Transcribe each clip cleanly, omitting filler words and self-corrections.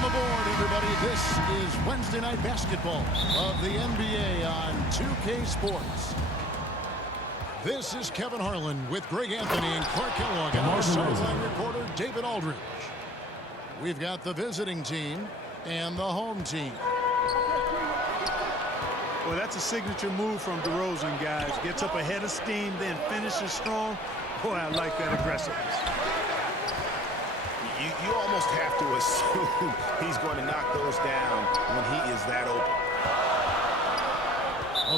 Welcome aboard, everybody. This is Wednesday Night Basketball of the NBA on 2K Sports. This is Kevin Harlan with Greg Anthony and Clark Kellogg and our sideline reporter, David Aldridge. We've got the visiting team and the home team. Well, that's a signature move from DeRozan, guys. Gets up ahead of steam, then finishes strong. Boy, I like that aggressiveness. You almost have to assume he's going to knock those down when he is that open.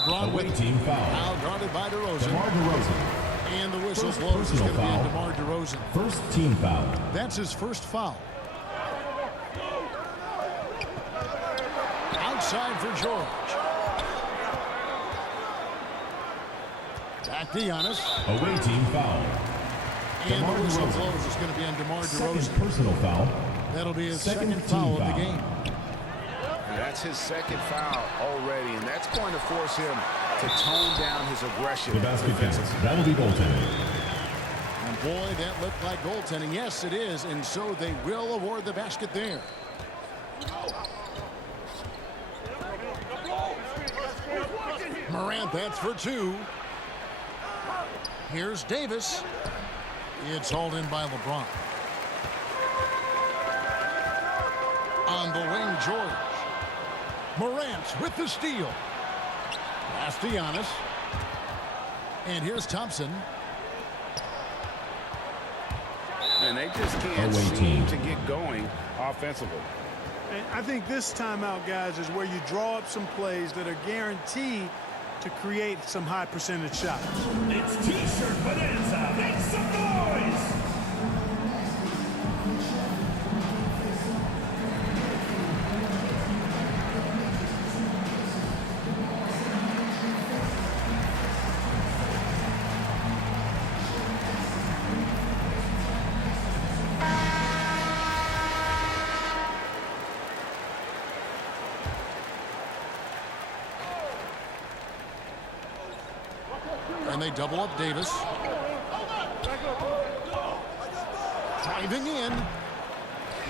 LeBron with team foul. Now guarded by DeRozan. DeMar DeRozan. And the whistle blows. It's going to be on DeMar DeRozan. First team foul. That's his first foul. Outside for George. Back to Giannis. Away team foul. And the whistle blows. It's going to be on DeMar DeRozan. Second personal foul. That'll be his second foul of the game. That's his second foul already, and that's going to force him to tone down his aggression. The basket counts. That'll be goaltending. And boy, that looked like goaltending. Yes, it is, and so they will award the basket there. Morant, that's for two. Here's Davis. It's hauled in by LeBron. On the wing, George. Morant with the steal. Pass to Giannis. And here's Thompson. And they just can't seem to get going offensively. And I think this timeout, guys, is where you draw up some plays that are guaranteed to create some high percentage shots. It's T-shirt bonanza. Make some noise. And they double up Davis. Driving in.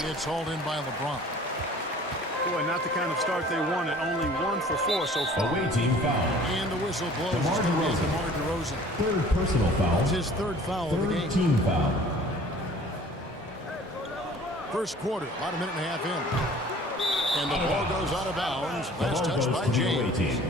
It's hauled in by LeBron. Boy, not the kind of start they wanted. Only 1 for 4 so far. Away team foul. And the whistle blows. DeMar It's going to be DeRozan. DeMar DeRozan. Third personal foul. That's his third foul of the game. Third team foul. First quarter, about a minute and a half in. And the ball goes out of bounds. Last touch by to the away James. team.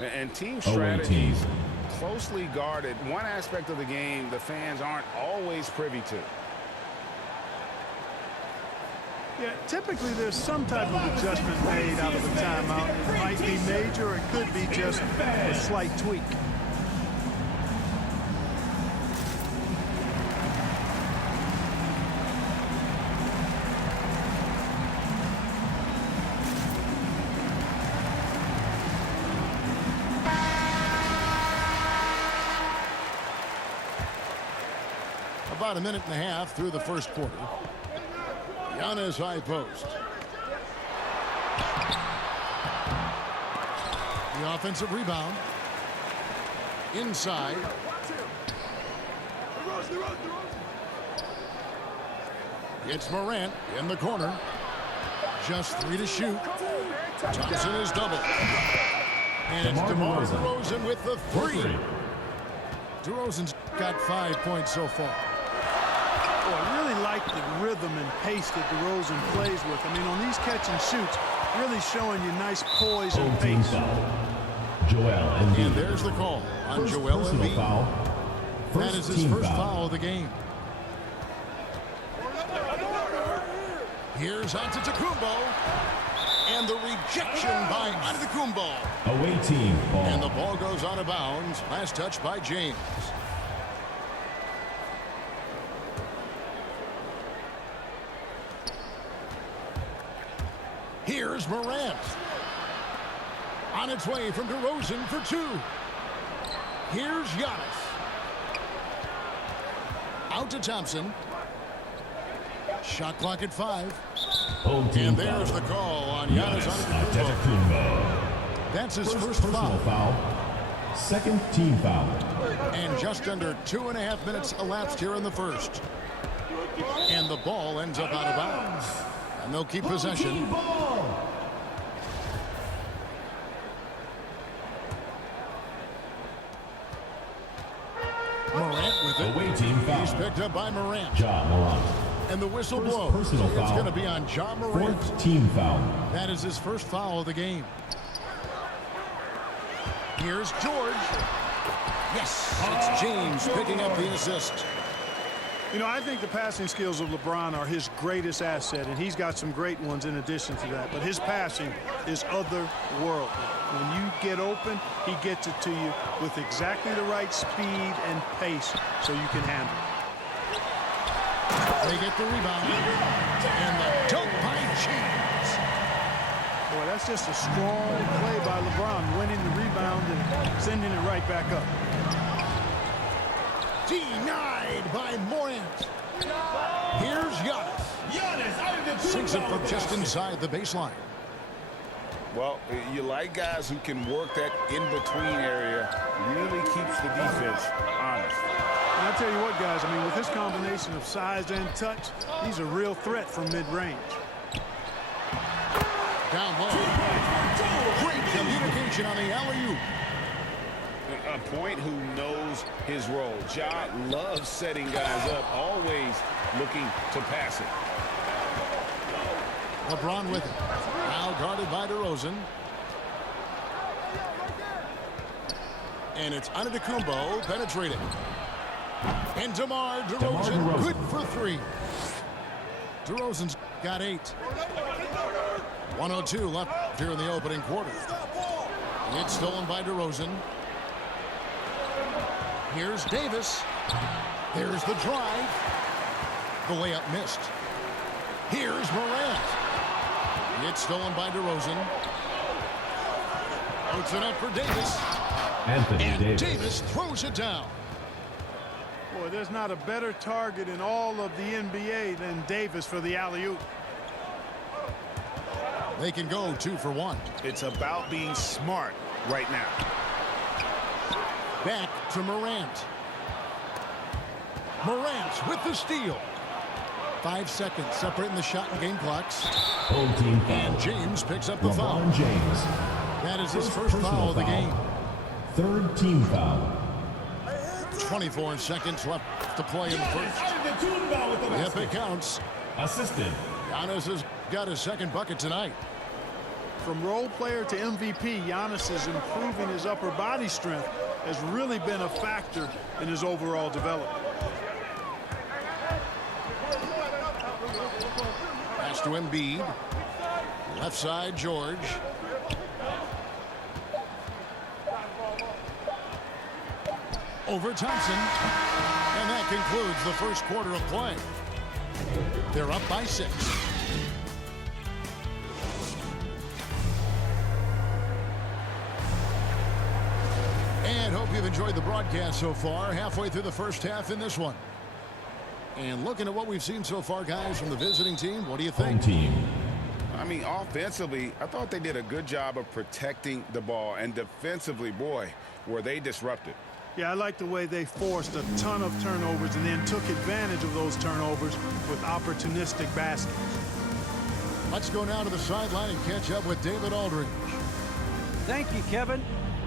And team Away strategies team. closely guarded. One aspect of the game the fans aren't always privy to. Yeah, typically there's some type of adjustment made out of the timeout. It might be major, or it could be just a slight tweak. About a minute and a half through the first quarter. Giannis high post. The offensive rebound. Inside. It's Morant in the corner. Just 3 to shoot. Thompson is double. And it's DeMar DeRozan with the 3. DeRozan's got 5 points so far. Oh, I really like the rhythm and pace that DeRozan plays with. I mean, on these catch and shoots, really showing you nice poise and Team pace. foul. Joel Embiid. And there's the call on First Joel personal Embiid. foul. That is his team first foul of the game. Here's Antetokounmpo. And the rejection by Antetokounmpo. Away team ball. And the ball goes out of bounds. Last touch by James. Here's Morant. On its way from DeRozan for 2. Here's Giannis. Out to Thompson. Shot clock at 5. Home team And there's foul. the call on Giannis Giannis Antetokounmpo. Antetokounmpo. That's his first personal foul. foul. Second team foul. And just under 2.5 minutes elapsed here in the first. And the ball ends up out of bounds. And they'll keep possession. Ball. Morant with it. Away team foul. He's picked up by Morant. Ja Morant. And the whistle First blows. personal It's foul. going to be on Ja Morant. Fourth team foul. That is his first foul of the game. Here's George. Yes, it's James picking up the assist. You know, I think the passing skills of LeBron are his greatest asset, and he's got some great ones in addition to that. But his passing is otherworldly. When you get open, he gets it to you with exactly the right speed and pace so you can handle it. They get the rebound. And the dunk by James. Boy, that's just a strong play by LeBron, winning the rebound and sending it right back up. Denied by Morant. Here's Giannis. Giannis out of the two Sinks it foul from just position. inside the baseline. Well, you like guys who can work that in-between area, really keeps the defense honest. And I'll tell you what, guys, I mean, with this combination of size and touch, he's a real threat from mid-range. Down low. Great communication on the alley-oop. A point who knows his role. Ja loves setting guys up, always looking to pass it. LeBron with it. Now guarded by DeRozan. And it's Antetokounmpo penetrating. And DeMar DeRozan, good for three. DeRozan's got 8. 1:02 left here in the opening quarter. It's stolen by DeRozan. Here's Davis. There's the drive. The layup missed. Here's Morant. It's stolen by DeRozan. Puts it up for Davis. Anthony And Davis. Davis throws it down. Boy, there's not a better target in all of the NBA than Davis for the alley-oop. They can go 2 for 1. It's about being smart right now. Back to Morant. Morant with the steal. 5 seconds separating the shot and game clocks. Home team foul. And James picks up the foul. LeBron James. That is his first personal foul of the foul. game. Third team foul. 24 seconds left to play in the first. Out of the two foul with the Yep, basket. it counts. Assisted. Giannis has got his second bucket tonight. From role player to MVP, Giannis is improving his upper body strength, has really been a factor in his overall development. Pass to Embiid. Left side, George. Over Thompson. And that concludes the first quarter of play. They're up by 6. And hope you've enjoyed the broadcast so far. Halfway through the first half in this one. And looking at what we've seen so far, guys, from the visiting team, what do you Home think? team. I mean, offensively, I thought they did a good job of protecting the ball. And defensively, boy, were they disrupted. Yeah, I like the way they forced a ton of turnovers and then took advantage of those turnovers with opportunistic baskets. Let's go now to the sideline and catch up with David Aldridge. Thank you, Kevin.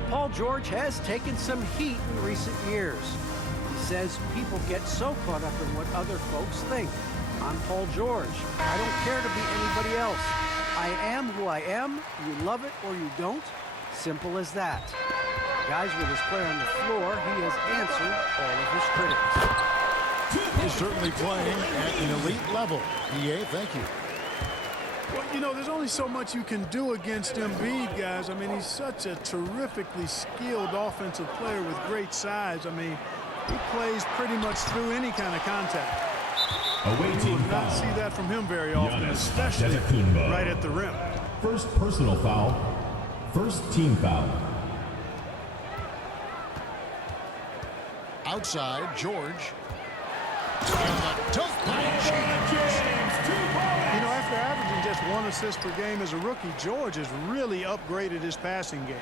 Paul George has taken some heat in recent years. He says people get so caught up in what other folks think. I'm Paul George. I don't care to be anybody else. I am who I am. You love it or you don't. Simple as that. Guys, with his play on the floor, he has answered all of his critics. He's certainly playing at an elite level. EA, thank you. Well, you know, there's only so much you can do against Embiid, guys. I mean, he's such a terrifically skilled offensive player with great size. I mean, he plays pretty much through any kind of contact. Away You team will not foul. see that from him very often, Giannis especially Antetokounmpo. right at the rim. First personal foul. First team foul. Outside, George. And the dunk by James. James, two points. You know, After averaging just 1 assist per game as a rookie, George has really upgraded his passing game.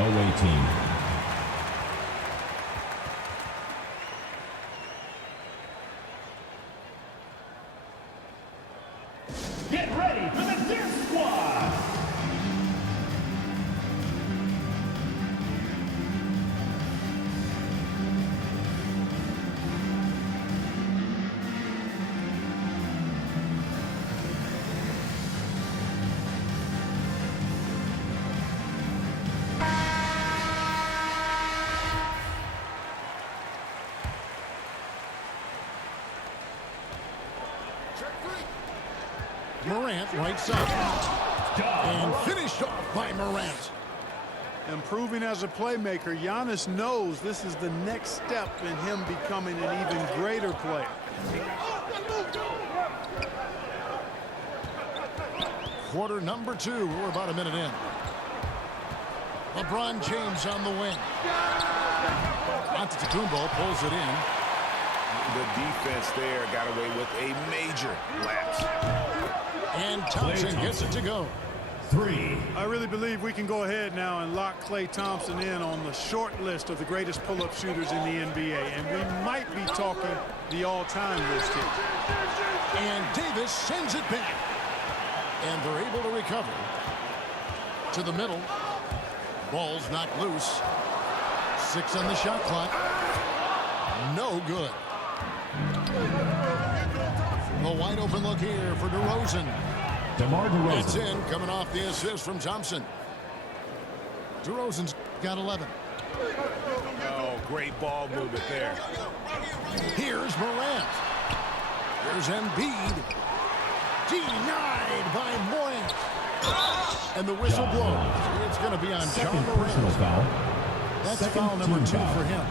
Away team. Get ready for the Deer Squad. Morant right side. And finished off by Morant. Improving as a playmaker, Giannis knows this is the next step in him becoming an even greater player. Quarter number 2. We're about a minute in. LeBron James on the wing. Antetokounmpo pulls it in. The defense there got away with a major lapse. And Thompson gets it to go. 3. I really believe we can go ahead now and lock Klay Thompson in on the short list of the greatest pull-up shooters in the NBA. And we might be talking the all-time list here. And Davis sends it back. And they're able to recover. To the middle. Ball's knocked loose. 6 on the shot clock. No good. A wide open look here for DeRozan. DeMar DeRozan. It's in, coming off the assist from Thompson. DeRozan's got 11. Oh, great ball movement there. Here's Morant. Here's Embiid. Denied by Morant. And the whistle blows. It's going to be on Second John personal Morant. foul. That's Second foul number team 2 foul. for him.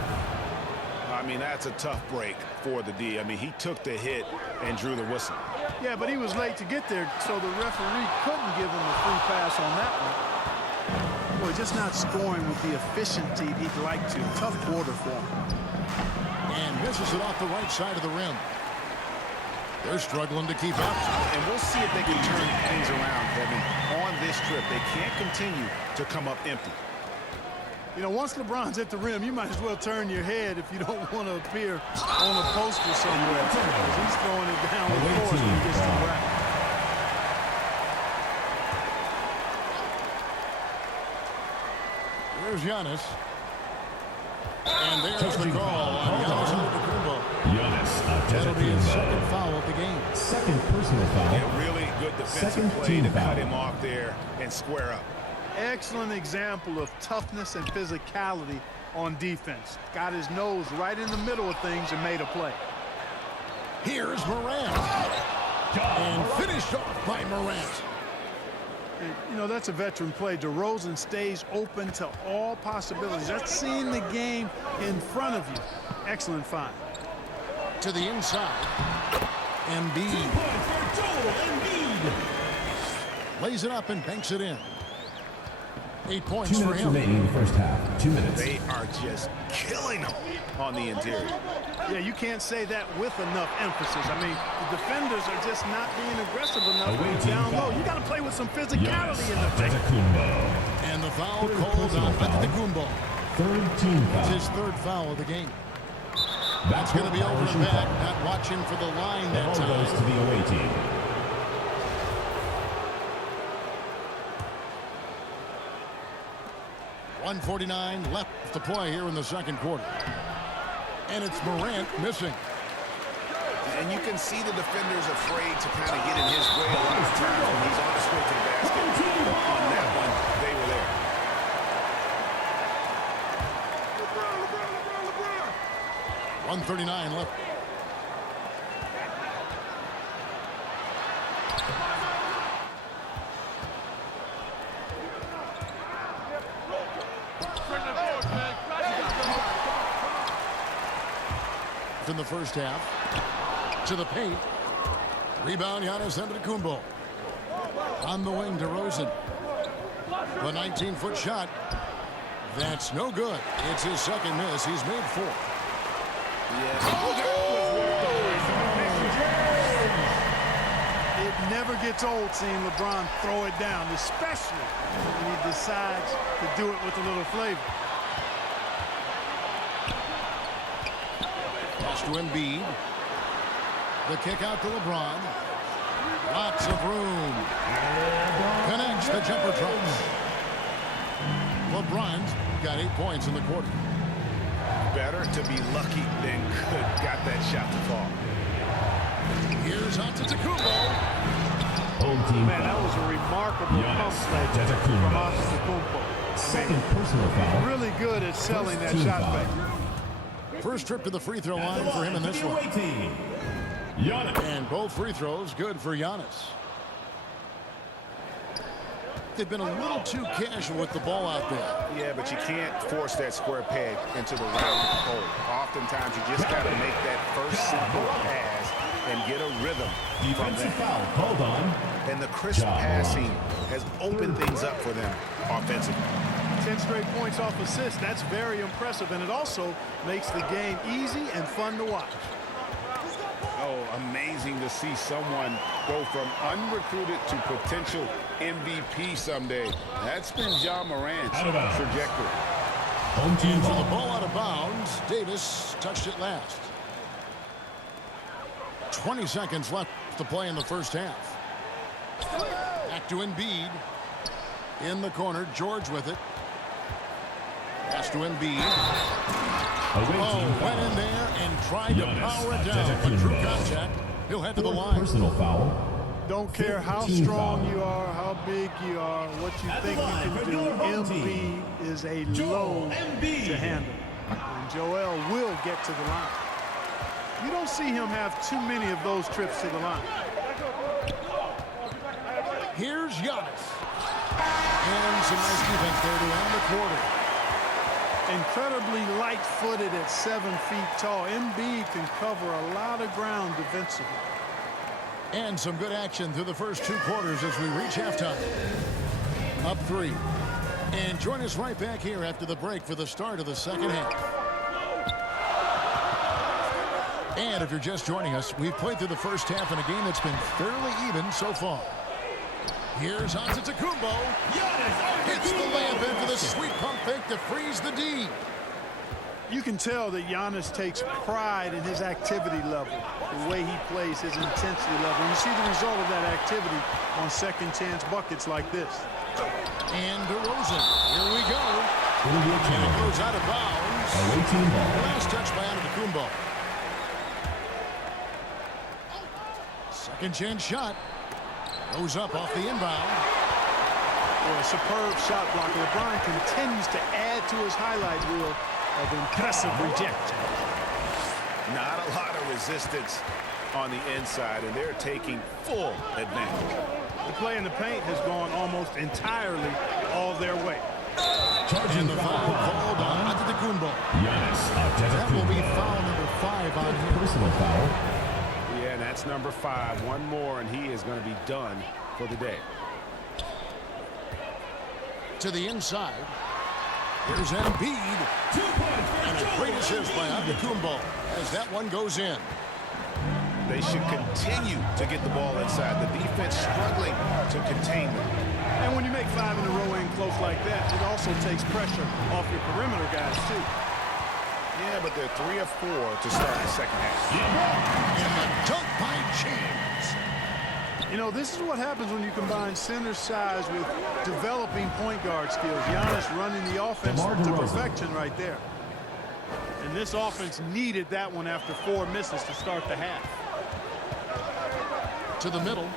I mean, that's a tough break for the D. I mean, he took the hit and drew the whistle. Yeah, but he was late to get there, so the referee couldn't give him a free pass on that one. Boy, just not scoring with the efficiency he'd like to. Tough quarter for him. And misses it off the right side of the rim. They're struggling to keep up. And we'll see if they can turn things around, Kevin. On this trip, they can't continue to come up empty. You know, once LeBron's at the rim, you might as well turn your head if you don't want to appear on a poster somewhere. He's throwing it down with force when he gets to the rack. There's Giannis. And there's the call on Giannis Antetokounmpo. Giannis That'll be his second Antetokounmpo. foul of the game. Second personal foul. Yeah, really good defensive Second play team to foul. cut him off there and square up. Excellent example of toughness and physicality on defense. Got his nose right in the middle of things and made a play. Here's Morant. And finished off by Morant. And, you know, that's a veteran play. DeRozan stays open to all possibilities. That's seeing the game in front of you. Excellent find. To the inside. Embiid For Joel Embiid. lays it up and banks it in. 8 points 2 for minutes him. remaining in the first half. 2 minutes. They are just killing them on the interior. Yeah, you can't say that with enough emphasis. I mean, the defenders are just not being aggressive enough Away team down low. foul. You got to play with some Giannis physicality in the paint. Antetokounmpo. And the foul Third called personal on foul. Antetokounmpo. Third team It's foul. his third foul of the game. That's going to be over and Violation back. foul. Not watching for the line The that ball time. goes to the away team. .149 left to play here in the second quarter. And it's Morant missing. And you can see the defenders afraid to kind of get in his way a lot of times when he's on his way to the basket. On that one, they were there. 139 left. In the first half. To the paint. Rebound, Giannis Antetokounmpo. On the wing, DeRozan. The 19-foot shot. That's no good. It's his second miss. He's made 4. Yeah. never gets old seeing LeBron throw it down, especially when he decides to do it with a little flavor. Pass to Embiid. The kick out to LeBron. Lots of room. Connects the jumper drops. LeBron's got 8 points in the quarter. Better to be lucky than good. Got that shot to fall. Here's Antetokounmpo. Home team Man, that foul. was a remarkable pump Giannis fake from Antetokounmpo. Antetokounmpo. Second personal foul. Really good at selling that Team shot foul. fake. First trip to the free throw line for him in this one. Giannis. And both free throws good for Giannis. They've been a little too casual with the ball out there. Yeah, but you can't force that square peg into the round hole. Oftentimes, you just got to make that first simple pass and get a rhythm from Defensive that. foul called on. And the crisp Ja passing has opened things up for them offensively. 10 straight points off assists. That's very impressive, and it also makes the game easy and fun to watch. Oh, amazing to see someone go from unrecruited to potential MVP someday. That's been Ja Morant's Out of bounds. trajectory. Home team So the foul. ball out of bounds. Davis touched it last. 20 seconds left to play in the first half. Back to Embiid. In the corner, George with it. Pass to Embiid. Away team Oh, went foul. in there and tried to Giannis power it down. But true contact. He'll head to the Fourth line. personal foul. Don't care how 15 strong foul. you are, how big you are, what you At the think line you for can do. your home Embiid team, is a Joel load Embiid. to handle. And Joel will get to the line. You don't see him have too many of those trips to the line. Here's Giannis. And some nice defense there to end the quarter. Incredibly light-footed at 7 feet tall. Embiid can cover a lot of ground defensively. And some good action through the first 2 quarters as we reach halftime. Up 3. And join us right back here after the break for the start of the second half. And if you're just joining us, we've played through the first half in a game that's been fairly even so far. Here's Antetokounmpo. Hits the layup in for the sweet pump fake to freeze the D. You can tell that Giannis takes pride in his activity level, the way he plays, his intensity level. And you see the result of that activity on second chance buckets like this. And DeRozan. Here we go. It'll be a And it turnover. goes out of bounds. Away team ball. Last touch by Antetokounmpo. Second chance shot. Goes up off the inbound. A superb shot blocker. LeBron continues to add to his highlight reel of impressive reject. Not a lot of resistance on the inside, and they're taking full advantage. The play in the paint has gone almost entirely all their way. Charging And the foul called on Antetokounmpo. Giannis That will be Antetokounmpo. foul number 5 on him. Personal foul. Yeah, and that's number 5. One more, and he is going to be done for the day. To the inside. Here's Embiid. 2 points for And a Joel great assist by Embiid. Antetokounmpo as that one goes in. They should continue to get the ball inside. The defense struggling to contain them. And when you make 5 in a row in close like that, it also takes pressure off your perimeter guys, too. Yeah, but they're 3 of 4 to start the second half. And the dunk by James. You know, this is what happens when you combine center size with developing point guard skills. Giannis running the offense DeMar to DeRozan. perfection right there. And this offense needed that one after 4 misses to start the half. To the middle.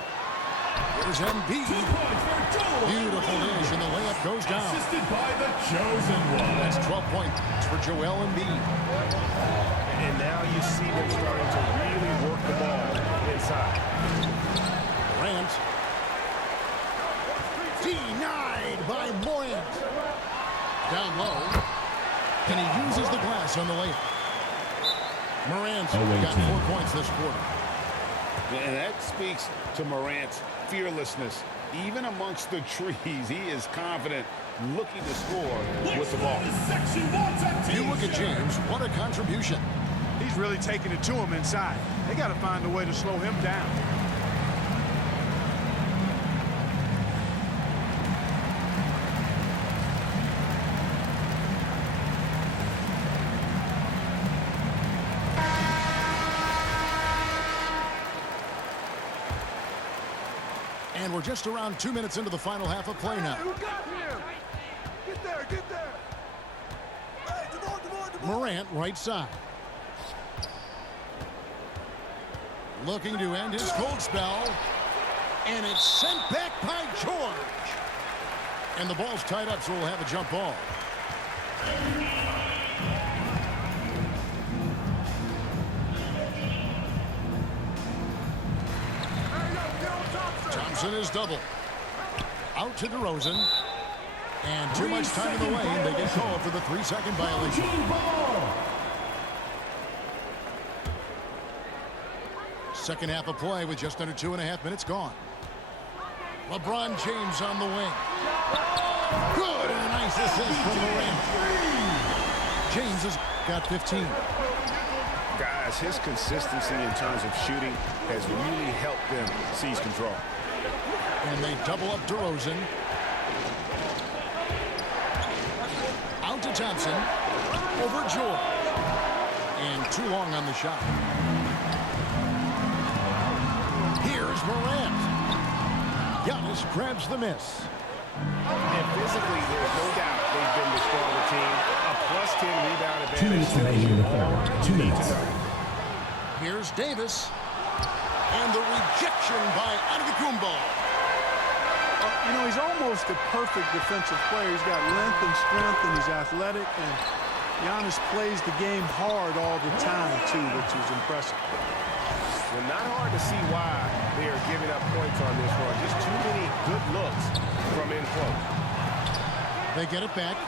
Here's Embiid. 2 points for Joel Beautiful Embiid. dish, and the layup goes down. Assisted by the chosen one. That's 12 points for Joel Embiid. And now you see them starting to really work the ball inside. Morant. Denied by Morant. Down low. And he uses the glass on the layup. Morant's Away got team. 4 points this quarter. And that speaks to Morant's fearlessness. Even amongst the trees, he is confident, looking to score with the ball. You look at James, what a contribution. He's really taking it to him inside. They got to find a way to slow him down. And we're just around 2 minutes into the final half of play now. Who got him? Get there, get there. Hey, DeMar. Morant, right side. Looking to end his cold spell. And it's sent back by George. And the ball's tied up, so we'll have a jump ball. Thompson is double. Out to DeRozan. And too much time in the lane. They get called for the 3-second violation. Second half of play with just under 2.5 minutes gone. LeBron James on the wing. Good, and a nice assist from Morant. James has got 15. Guys, his consistency in terms of shooting has really helped them seize control. And they double up DeRozan. Out to Thompson. Over George. And too long on the shot. Here's Morant. Giannis grabs the miss. And physically, there's no doubt they've been the stronger team. A +10 rebound advantage. 2 minutes remaining in the third. 2 minutes. Here's Davis. And the rejection by Antetokounmpo. You know, he's almost a perfect defensive player. He's got length and strength, and he's athletic. And Giannis plays the game hard all the time, too, which is impressive. Well, not hard to see why they are giving up points on this run. Just too many good looks from in close. They get it back.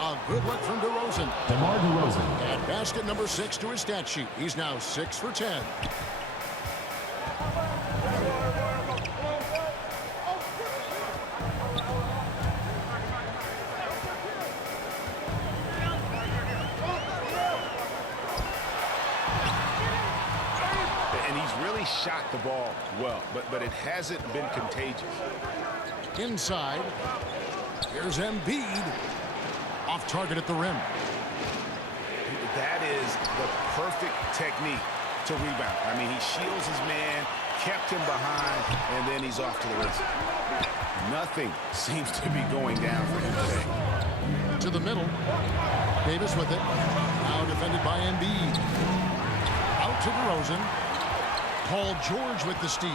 A good look from DeRozan. DeMar DeRozan. And basket number 6 to his stat sheet. He's now 6 for 10. Shot the ball well, but it hasn't been contagious. Inside, here's Embiid. Off target at the rim. That is the perfect technique to rebound. I mean, he shields his man, kept him behind, and then he's off to the races. Nothing seems to be going down for him today. To the middle. Davis with it. Now defended by Embiid. Out to DeRozan. Paul George with the steal.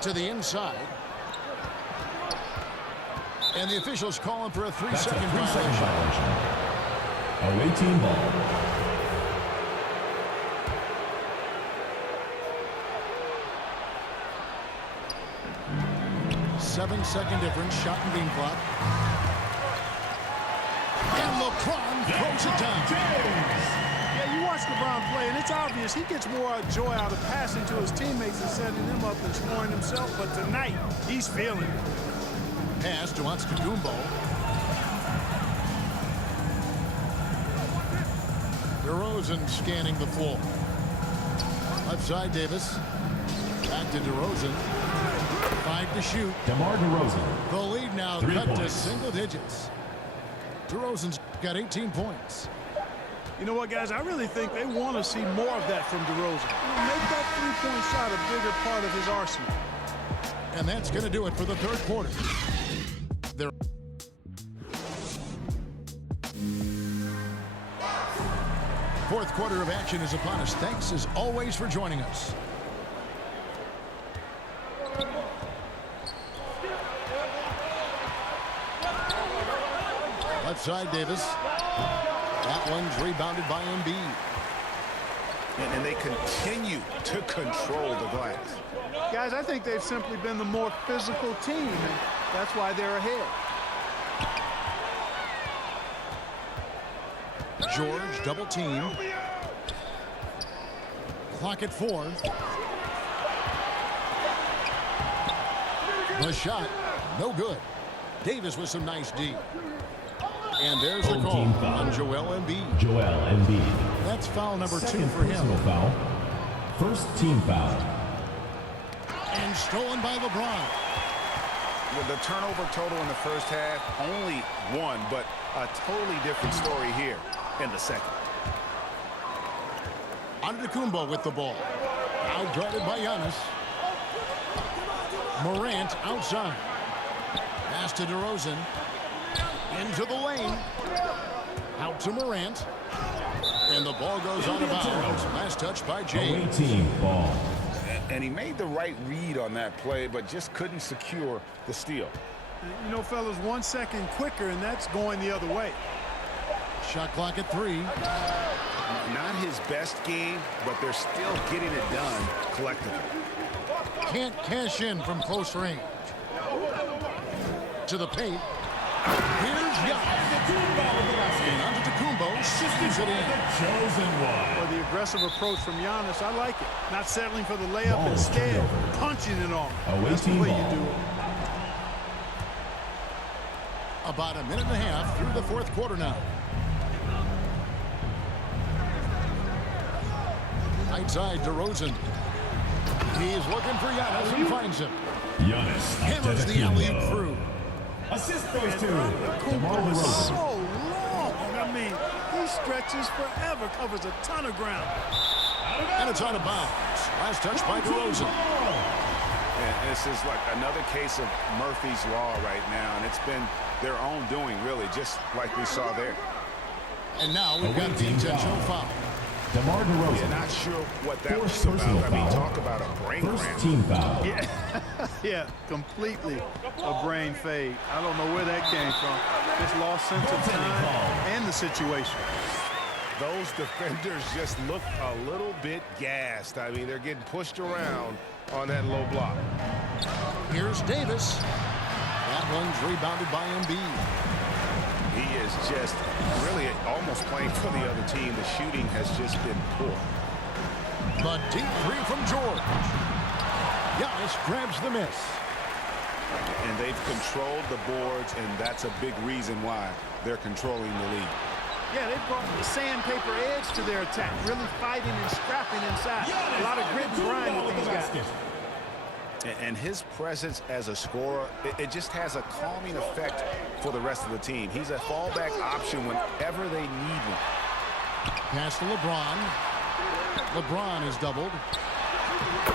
To the inside. And the officials calling for a 3-second violation. Away team ball. Seven-second difference. Shot and beam clock. And LeBron throws it down. You watch LeBron play, and it's obvious he gets more joy out of passing to his teammates and setting them up than scoring himself. But tonight, he's feeling it. Pass to Antetokounmpo. DeRozan scanning the floor. Left side, Davis. Back to DeRozan. 5 to shoot. DeMar DeRozan. The lead now 3 cut to points. single digits. DeRozan's got 18 points. You know what, guys? I really think they want to see more of that from DeRozan. Make that three-point shot a bigger part of his arsenal. And that's going to do it for the third quarter. They're fourth quarter of action is upon us. Thanks, as always, for joining us. Left side, Davis. That one's rebounded by Embiid. And they continue to control the glass. Guys, I think they've simply been the more physical team, and that's why they're ahead. George double team. Clock at 4. The shot, no good. Davis with some nice D. And there's the call on Joel Embiid. Joel Embiid. That's foul number 2 Second for him. personal foul. First team foul. And stolen by LeBron. With the turnover total in the first half, only 1, but a totally different story here in the second. Antetokounmpo with the ball. Outguarded by Giannis. Morant outside. Pass to DeRozan. Into the lane. Out to Morant. And the ball goes out of bounds. Last touch by Away James. team ball. And he made the right read on that play, but just couldn't secure the steal. You know, fellas, 1 second quicker, and that's going the other way. Shot clock at 3. Not his best game, but they're still getting it done collectively. Can't cash in from close range. To the paint. Here's Giannis. And Antetokounmpo sends it in. Chosen one. Or the aggressive approach from Giannis, I like it. Not settling for the layup, Ball instead turnover. punching it on. Away That's the team way ball. you do it. About a minute and a half through the fourth quarter now. Right side, DeRozan. He's looking for Giannis and finds him. Giannis Hammers the alley-oop through. Assist goes to Kumpo DeMar is DeRozan. so long. I mean, he stretches forever, covers a ton of ground. And it's out of bounds. Last touch by DeRozan. And this is like another case of Murphy's Law right now, and it's been their own doing, really, just like we saw there. And now we've got the intentional foul. DeMar DeRozan. You're not sure what that Forced was personal about. I mean, foul. talk about a brain First cramp. team foul. Yeah, completely a brain fade. I don't know where that came from. Just lost sense of time and the situation. Those defenders just look a little bit gassed. I mean, they're getting pushed around on that low block. Here's Davis. That one's rebounded by Embiid. He is just really almost playing for the other team. The shooting has just been poor. The deep three from George. Giannis grabs the miss. And they've controlled the boards, and that's a big reason why they're controlling the lead. Yeah, they brought the sandpaper edge to their attack, really fighting and scrapping inside. A lot of grit and grind with these guys. And his presence as a scorer, it just has a calming effect for the rest of the team. He's a fallback option whenever they need one. Pass to LeBron. LeBron is doubled.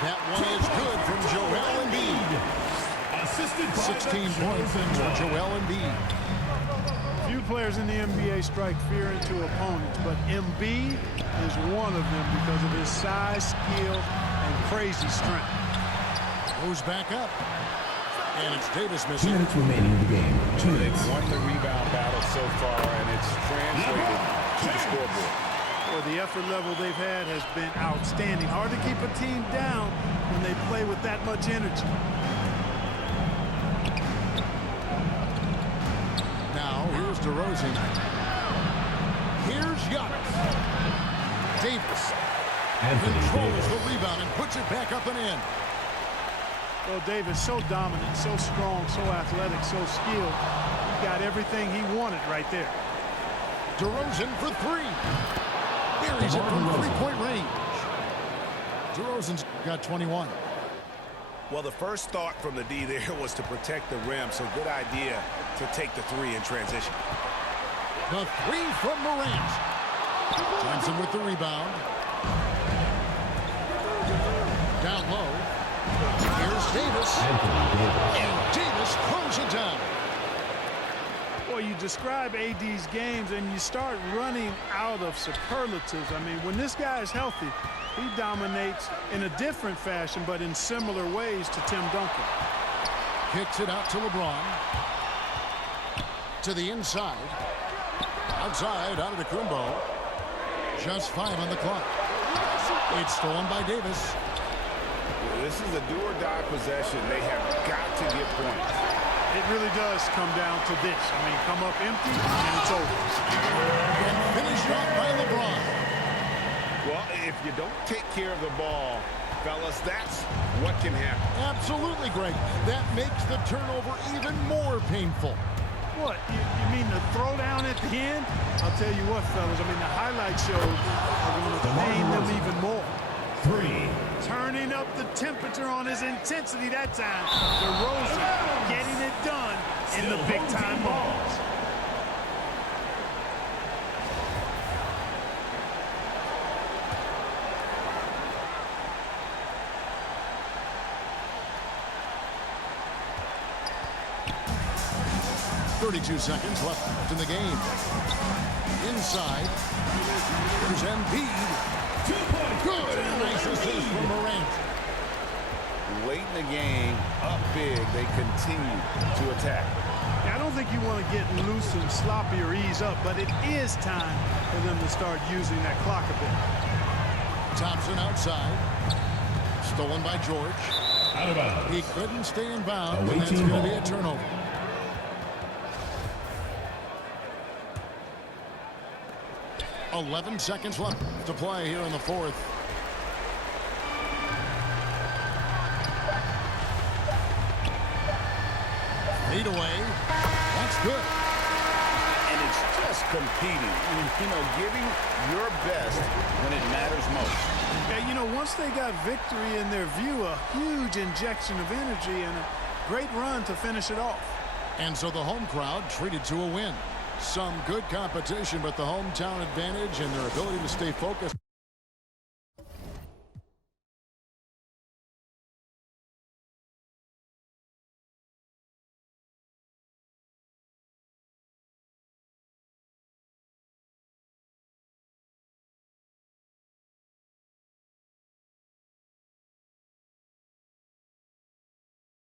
That one is good from Joel Embiid. Assisted by 16 points for Joel Embiid. Few players in the NBA strike fear into opponents, but Embiid is one of them because of his size, skill, and crazy strength. Goes back up. And it's Davis 2 missing. minutes remaining in the game. 2 minutes. They've won the rebound battle so far, and it's translated to the scoreboard. Well, the effort level they've had has been outstanding. Hard to keep a team down when they play with that much energy. Now, here's DeRozan. Here's Giannis. Davis Anthony controls Davis. the rebound and puts it back up and in. Well, Davis, so dominant, so strong, so athletic, so skilled. He got everything he wanted right there. DeRozan for three. Buries it from three-point range. DeRozan's got 21. Well, the first thought from the D there was to protect the rim, so good idea to take the three in transition. The three from Morant. Johnson with the rebound. Down low. Here's Davis. Anthony Davis. And Davis throws it down. Boy, you describe AD's games and you start running out of superlatives. I mean, when this guy is healthy, he dominates in a different fashion, but in similar ways to Tim Duncan. Kicks it out to LeBron. To the inside. Outside, Antetokounmpo. Just 5 on the clock. It's stolen by Davis. This is a do-or-die possession. They have got to get points. It really does come down to this. I mean, come up empty and it's over. And finished off by LeBron. Well, if you don't take care of the ball, fellas, that's what can happen. Absolutely great. That makes the turnover even more painful. What? You mean the throwdown at the end? I'll tell you what, fellas. I mean, the highlight shows are going to pain them even more. 3. Turning up the temperature on his intensity that time. DeRozan getting it done in the big-time moments. 32 seconds left in the game. Inside. Here's Embiid. Good. Nice assist from Morant. Late in the game, up big, they continue to attack. I don't think you want to get loose and sloppy or ease up, but it is time for them to start using that clock a bit. Thompson outside. Stolen by George. Out of bounds. He couldn't stay in bounds, and that's Awaiting going to be ball. a turnover. .11 seconds left to play here in the fourth. Lead away. That's good. And it's just competing. You know, giving your best when it matters most. Yeah, you know, once they got victory in their view, a huge injection of energy and a great run to finish it off. And so the home crowd treated to a win. Some good competition, but the hometown advantage and their ability to stay focused.